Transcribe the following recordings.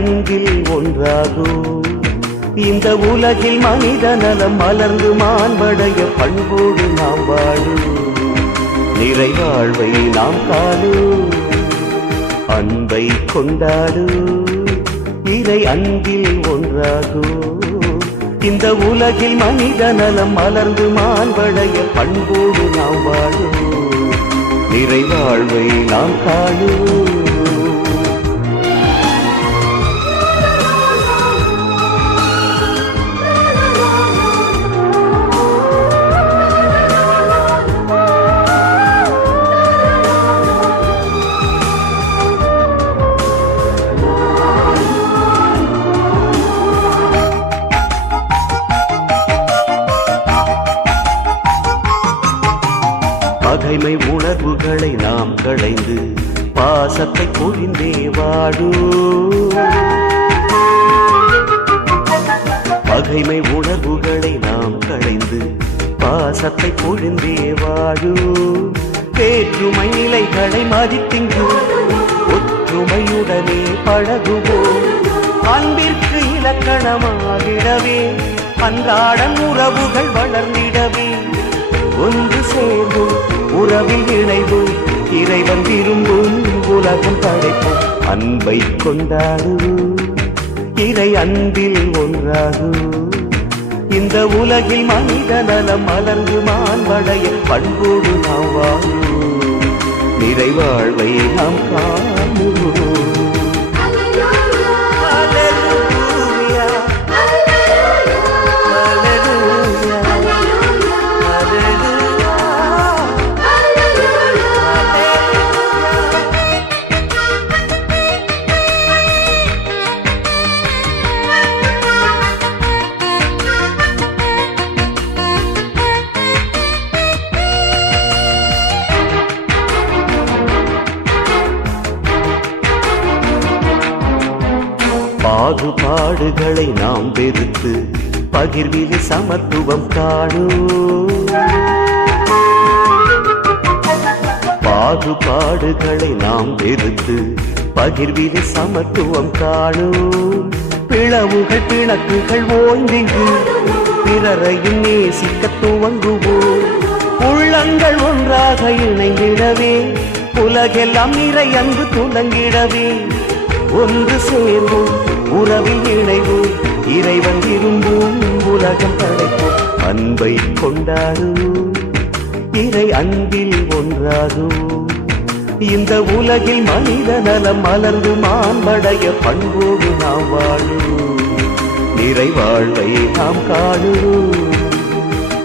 அன்பில் ஒன்றாகும் இந்த உலகில் மனித நலம் மலர்ந்து மாண்படைய பண்போடு நாம் வாழும் நிறைவாழ்வை நாம் காணும் அன்பை கொண்டாடு. இறை அன்பில் ஒன்றாகும் இந்த உலகில் மனித நலம் மலர்ந்து மாண்படைய பண்போடு நாம் வாழும் நிறைவாழ்வை நாம் காணும் பகைமை உணர்வுகளை நாம் களைந்து பாசத்தை பொழிந்தே வாழு. பகைமை உணர்வுகளை நாம் களைந்து பாசத்தை பொழிந்தே வாழு. வேற்றுமை நிலைகளை மதித்திங்கு ஒற்றுமையுடனே பழகுவோம் அன்பிற்கு இலக்கணமாகிடவே அன்றாடம் உறவுகள் வளர்ந்திடவே. ஒன்று சேர்வோம் உறவில் இணைவோம் இறைவன் விரும்பும் உலகம் படைப்போம். அன்பை கொண்டாடுவோம் இறை அன்பில் ஒன்றாகும் இந்த உலகில் மனித நலம் மலர்ந்து மான்வடைய பண்போடு நாம் வாழும். நிறைவாழ்வை நாம் காணுவோம். பாகுபாடுகளை நாம் வெறுத்து பகிர்வில் சமத்துவம் காணும். பாகுபாடுகளை நாம் வெறுத்து பகிர்வில் சமத்துவம் காணும். பிளவுகள் பிணக்குகள் ஓய்ந்திங்கு பிறரையும் நேசிக்க துவங்குவோம். உள்ளங்கள் ஒன்றாக இணைந்திடவே உலகெல்லாம் நிறை அன்பு துலங்கிடவே ஒன்று சேர்வோம் உறவில் இணைவோம் இறைவன் விரும்பும் உலகம் படைப்போம். அன்பை கொண்டாடுவோம் இறை அன்பில் ஒன்றாகும் இந்த உலகில் மனித நலம் மலர்ந்து மாம்படைய பண்போடு நாம் வாழுவோம். நிறைவாழ்வை நாம் காணுவோம்.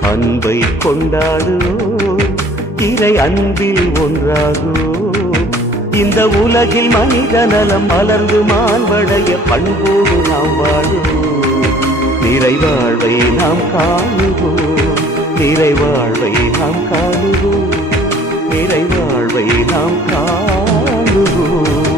அன்பை கொண்டாடுவோம் இறை அன்பில் ஒன்றாகும் இந்த உலகில் மனித நலம் மலர்ந்து மாண்படைய பண்போடு நாம் வாழுவோம். நிறைவாழ்வை நாம் காணுவோம். நிறைவாழ்வை நாம் காணுவோம். நிறைவாழ்வை நாம் காணுவோம்.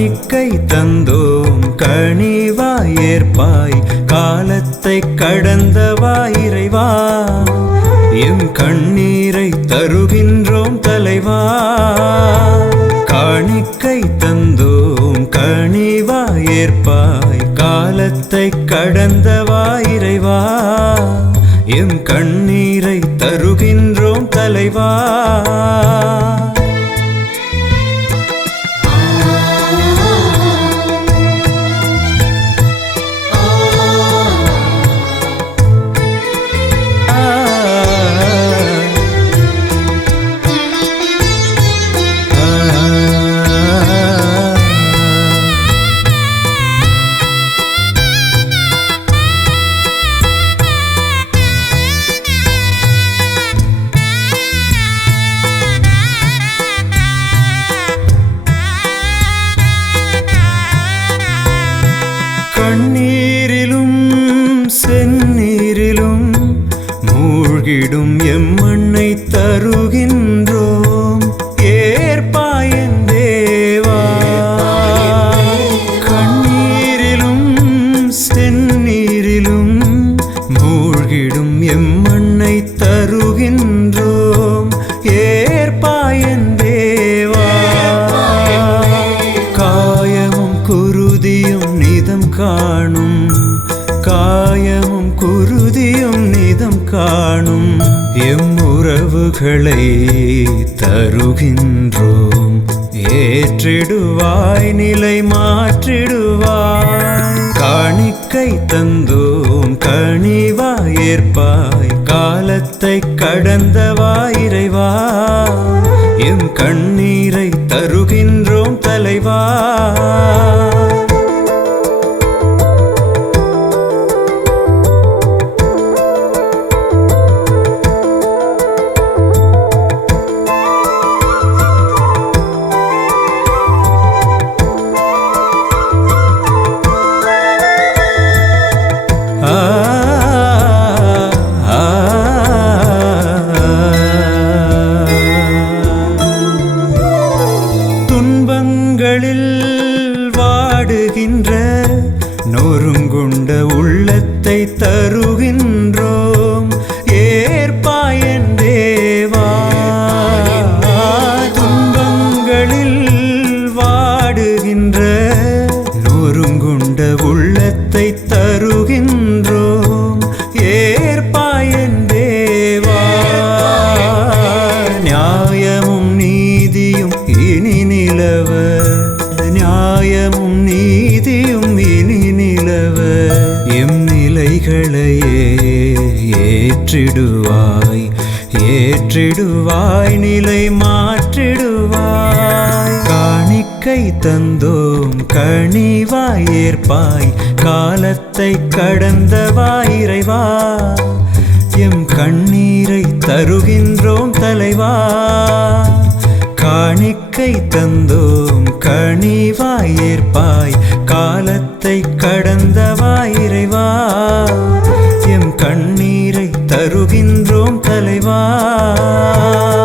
காணிக்கை தந்தோம் கனிவாய் ஏற்பாய் காலத்தை கடந்தவா இறைவா. எம் கண்ணீரை தருகின்றோம் தலைவா. காணிக்கை தந்தோம் கனிவா ஏற்பாய் காலத்தை கடந்தவா இறைவா. எம் கண்ணீரை தருகின்றோம் தலைவா. கடந்த ஏற்றிடுவாய் ஏற்றிடுவாய் நிலை மாற்றிடுவாய். காணிக்கை தந்தோம் கனிவாய் ஏற்பாய் காலத்தை கடந்தவாய் இறைவா. எம் கண்ணீரை தருகின்றோம் தலைவா. காணிக்கை தந்தோம் கனிவாய் ஏற்பாய் தருகின்றோம்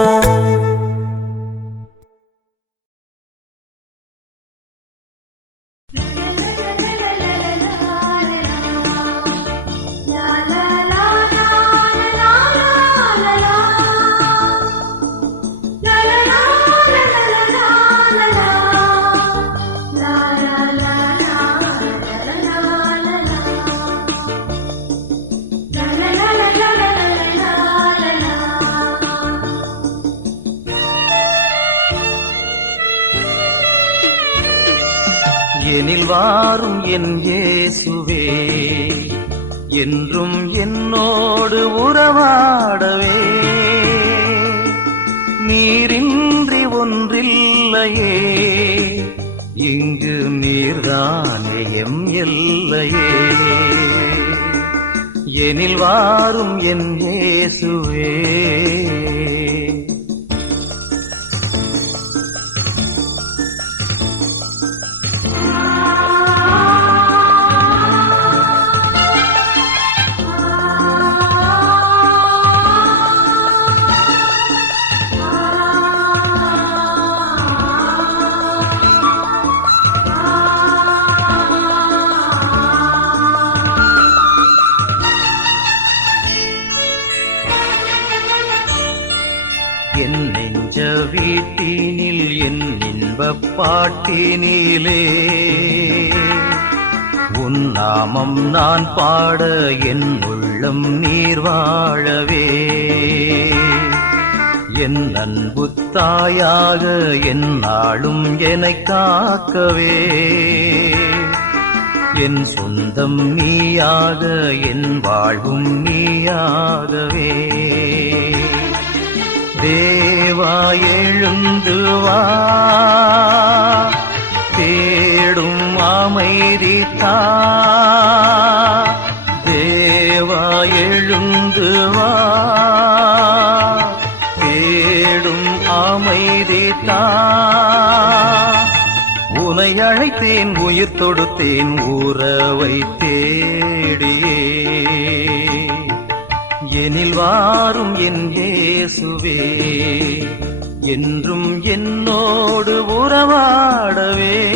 வாரும் என் இயேசுவே. என்றும் என்னோடு உறவாடவே. நீரின்றி ஒன்றில்லையே. இங்கு நீர்தானே எம் எல்லையே. எனில் வாரும் என் இயேசுவே. என் நெஞ்ச வீட்டினில் என் இன்பப் பாட்டினிலே. உன் நாமம் நான் பாட என் உள்ளம் நீர் வாழவே. என் அன்பு தாயாக என் நாளும் என காக்கவே. என் சொந்தம் நீயாக என் வாழ்வும் நீயாகவே. தேவா எழுந்து தேடும் அமைதி தேவா எழுந்து தேடும் அமைதி உனை அழைத்தேன் உயிர் தொடுத்தேன் ஊற வைத்தேன். எனில் வாரும் என் இயேசுவே. என்றும் என்னோடு உறவாடவே.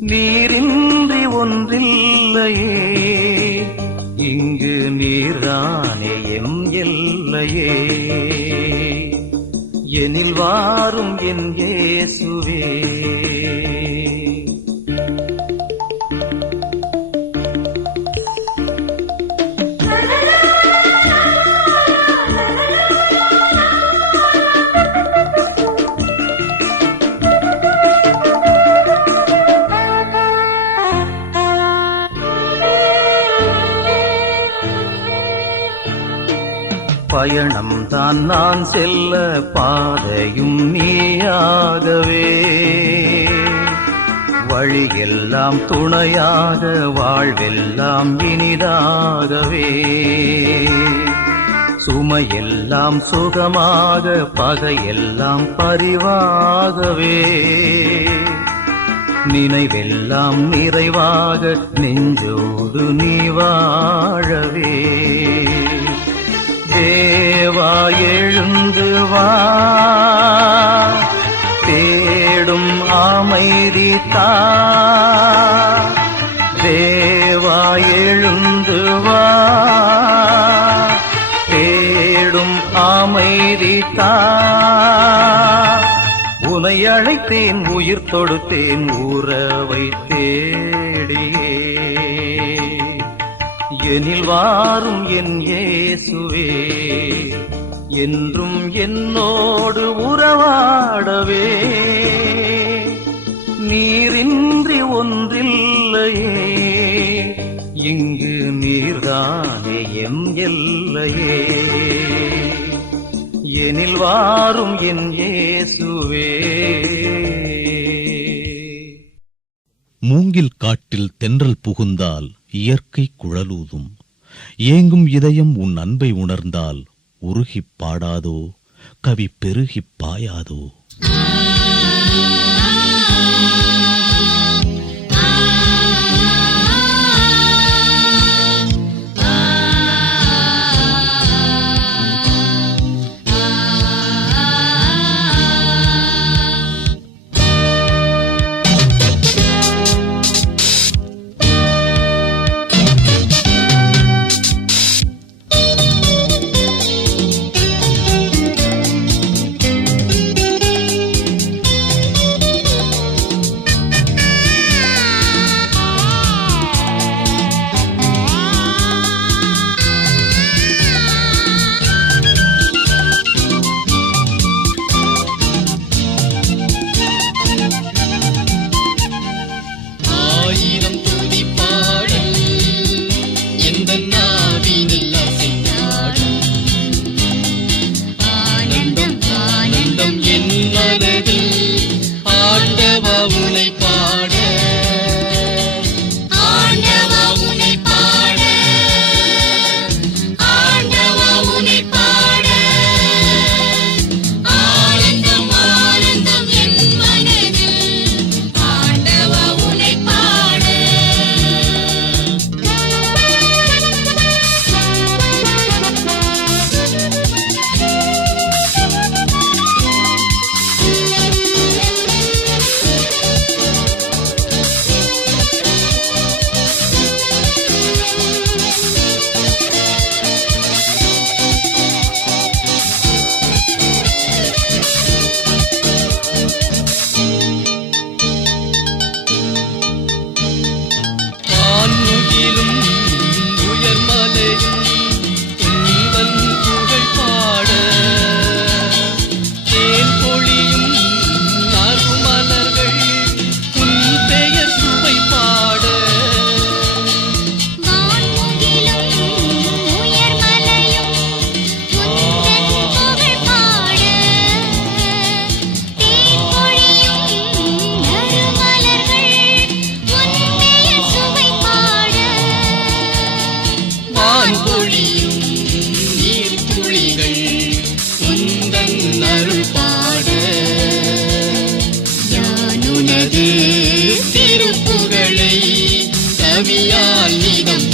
நீரின்றி ஒன்றில்லையே. இங்கு நீரானே எம் எல்லையே. எனில் வாரும் என் இயேசுவே. பயணம் தான் நான் செல்ல பாதையும் நீயாகவே. வழியெல்லாம் துணையாக வாழ்வெல்லாம் இனிதாகவே. சுமையெல்லாம் சுகமாக பகையெல்லாம் பரிவாகவே. நினைவெல்லாம் நிறைவாக நெஞ்சோடு நீ வாழவே. அழைத்தேன் உயிர் தொடுத்தேன் ஊறவை தேடியே. எனில் வாரும் என் இயேசுவே என்றும் என்னோடு உறவாடவே. நீரின்றி ஒன்றில்லையே இங்கு நீர்தானே எம் எல்லையே. எனில் வாரும் என் இயேசுவே மூங்கில் காட்டில் தென்றல் புகுந்தால் இயற்கை குழலூதும். ஏங்கும் இதயம் உன் அன்பை உணர்ந்தால் உருகிப் பாடாதோ கவி பெருகிப் பாயாதோ. ஆன்மீகம்